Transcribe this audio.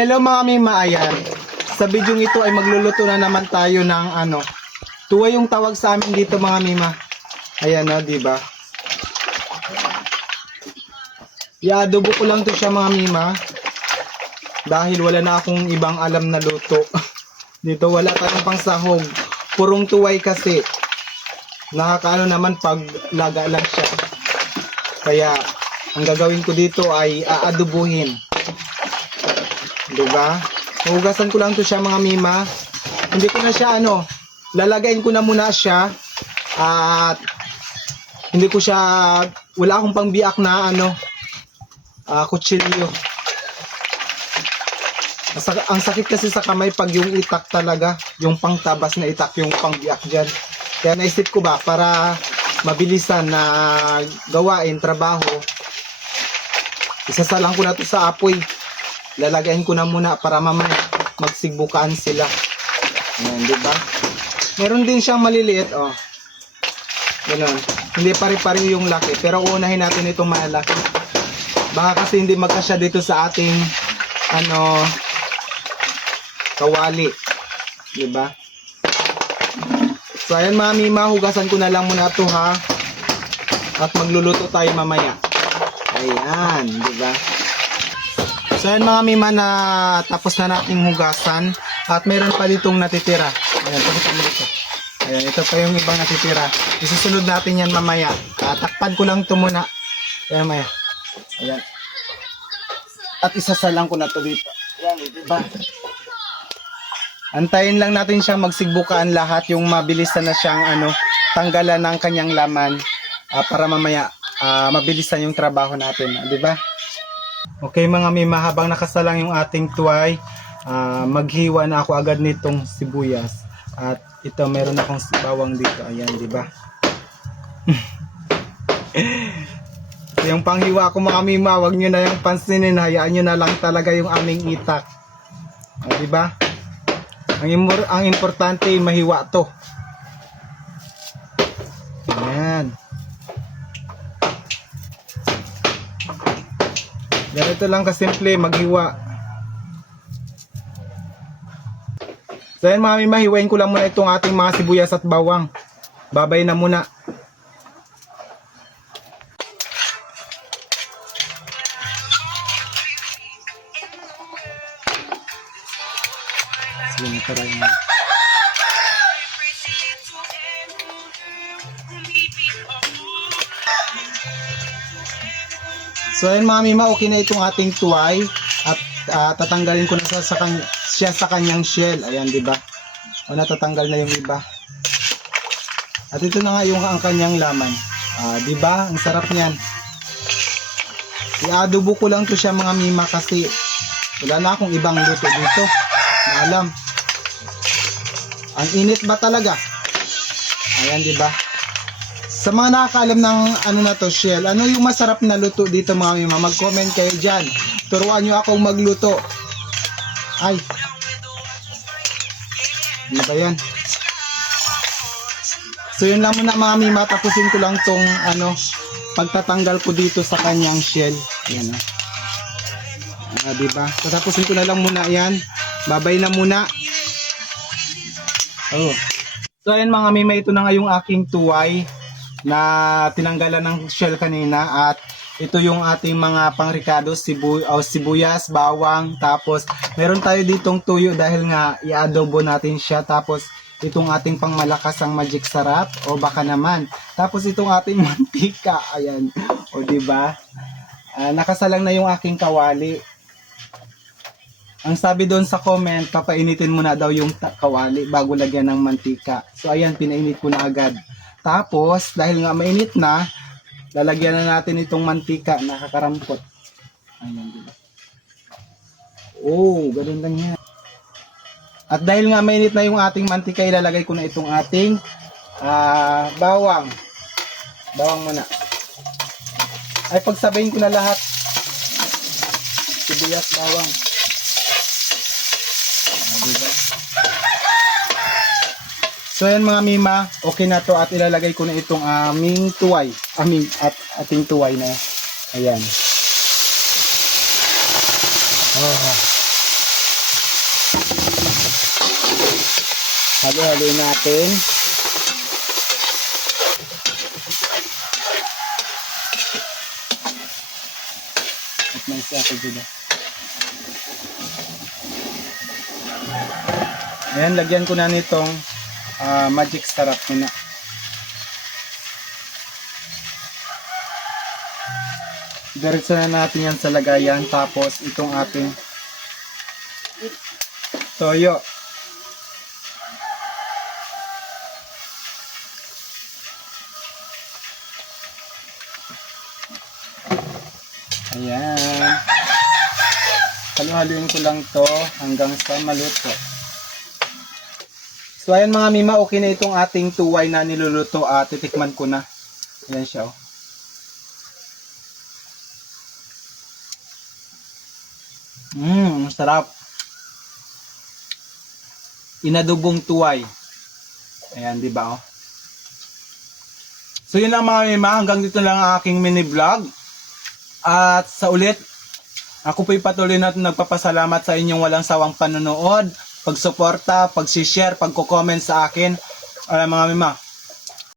Hello mga mima, ayan. Sa video ito ay magluluto na naman tayo ng tuway yung tawag sa amin dito mga mima. Ayan o, diba? I-adobo ko lang to siya mga mima. Dahil wala na akong ibang alam na luto. Dito wala tayong pang sahog. Purong tuway kasi. Nakakaano naman pag laga lang siya. Kaya ang gagawin ko dito ay aadobuhin. Diba? Hugasan ko lang to siya mga mima. Hindi ko na siya lalagayin ko na muna siya. At hindi ko siya, wala akong pangbiak na kutsilyo. Ang sakit kasi sa kamay pag yung itak talaga, yung pangtabas na itak yung pangbiak dyan. Kaya naisip ko ba para mabilisan na gawain, trabaho, isasalang ko na to sa apoy. Lalagayin ko na muna para mamaya magsigbukaan sila. Ayan, diba? Meron din siyang maliliit, oh. Ganun. Hindi pare-pare yung laki, pero unahin natin itong malaki. Baka kasi hindi magkasya dito sa ating kawali. Diba? So ayan mga mima, hugasan ko na lang muna ito ha. At magluluto tayo mamaya. Ayan, diba? So ayan mga mima, na tapos na nating hugasan. At meron pa ditong natitira. Ayan, pakita mo dito. Ayan, ito pa yung ibang natitira. Isusunod natin yan mamaya. Takpan ko lang ito muna. Ayan maya. Ayan. At isasalang ko na to dito. Ayan, diba? Antayin lang natin siya magsigbukaan lahat, yung mabilisan na siyang tanggalan ng kanyang laman para mamaya mabilisan yung trabaho natin, di ba? Okay mga mima, habang nakasalang yung ating tuway, maghiwa na ako agad nitong sibuyas. At ito, meron akong bawang dito, ayan, di ba? Yung panghiwa ko mga mima, wag nyo na yung pansinin, hayaan nyo na lang talaga yung aming itak. Di ba? Ang importante mahiwa to. Ayan. Ganito lang kasimple maghiwa. So ayan mga mima, hiwain ko lang muna itong ating mga sibuyas at bawang. Babay na muna. So ayan mga mima, okay na itong ating tuway at tatanggalin ko na siya sa kanyang shell. Ayan, di ba? O natatanggal na yung iba. At ito na nga yung ang kanyang laman. Di ba? Ang sarap niyan. I-adobo ko lang to siya mga mima kasi wala na akong ibang luto dito na alam. Ang init ba talaga? Ayan, di ba? Sa mga nakakaalam ng na to, shell, ano yung masarap na luto dito mga mima? Mag-comment kayo dyan. Turuan nyo akong magluto. Ay. Ano ba yan? So yun lang muna mga mima. Tapusin ko lang tong pagtatanggal ko dito sa kanyang shell. Ayan. Diba? Tapusin ko na lang muna yan. Babay na muna. Oh. So ayan mga mima, ito na nga yung aking tuway na tinanggalan ng shell kanina. At ito yung ating mga pangrikado, sibuyas, bawang, tapos meron tayo ditong tuyo dahil nga i-adobo natin siya. Tapos itong ating pangmalakas ang magic sarap o baka naman. Tapos itong ating mantika, ayan. O diba? Nakasalang na yung aking kawali. Ang sabi doon sa comment, papainitin mo na daw yung kawali bago lagyan ng mantika. So ayan, pinainit ko na agad. Tapos, dahil nga mainit na, lalagyan na natin itong mantika, nakakarampot. Ayan, diba? Oh, ganun lang yan. At dahil nga mainit na yung ating mantika, ilalagay ko na itong ating bawang. Bawang muna. Ay, pagsabayin ko na lahat. Sibuyas, bawang. Diba? So ayan mga mima, okay na to at ilalagay ko na itong aming tuway. Ating tuway na. Ayan. Oh. Halo-haloy natin. At may isa ako dito. Ayan, lagyan ko na nitong magic sarap na. Diretso na natin yan sa lagayan. Tapos itong ating toyo. Ayan. Halo-haloyin ko lang to hanggang sa maluto. So ayan mga mima, okay na itong ating tuway na niluluto at titikman ko na. Ayan siya oh. Sarap. Inadobong tuway. Ayan, di ba oh? So yun lang mga mima, hanggang dito lang ang aking mini vlog. At sa ulit, ako po'y patuloy na nagpapasalamat sa inyong walang sawang panonood, pagsuporta, pag-share, pagko-comment sa akin. Mga mima,